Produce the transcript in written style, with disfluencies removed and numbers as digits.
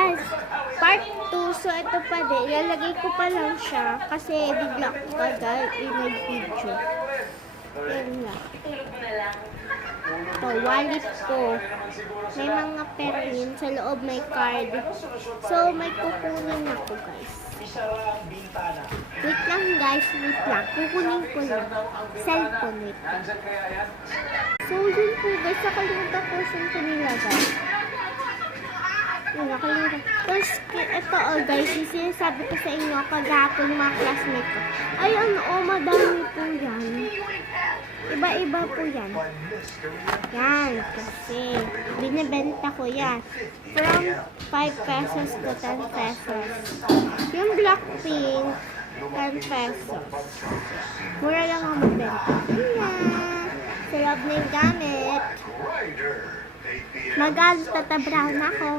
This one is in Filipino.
guys, part 2. So, ito pa din. Ilalagay ko pa lang siya kasi bigla ko tagal i-video. Yan lang. Ito, wallet ko. May mga pera yun. Sa loob may card. So, may kukunin ako, guys. Wait lang, guys. Wait lang. Kukunin ko lang. Cellphone, wait lang. So, yun po, guys. Nakalimutan ko saan ko nilagay. Nakalimutan. Tapos, ito, guys. Yung sinasabi ko sa inyo, kagapon yung mga classmate ko. Ay, madami po yan. Iba-iba po yan. Yan, kasi binibenta ko yan. From 5 pesos to 10 pesos. Yung Blackpink, 10 pesos. Mura lang ang mabenta. Yan. Sa loob na yung gamit. Tatabrown ako.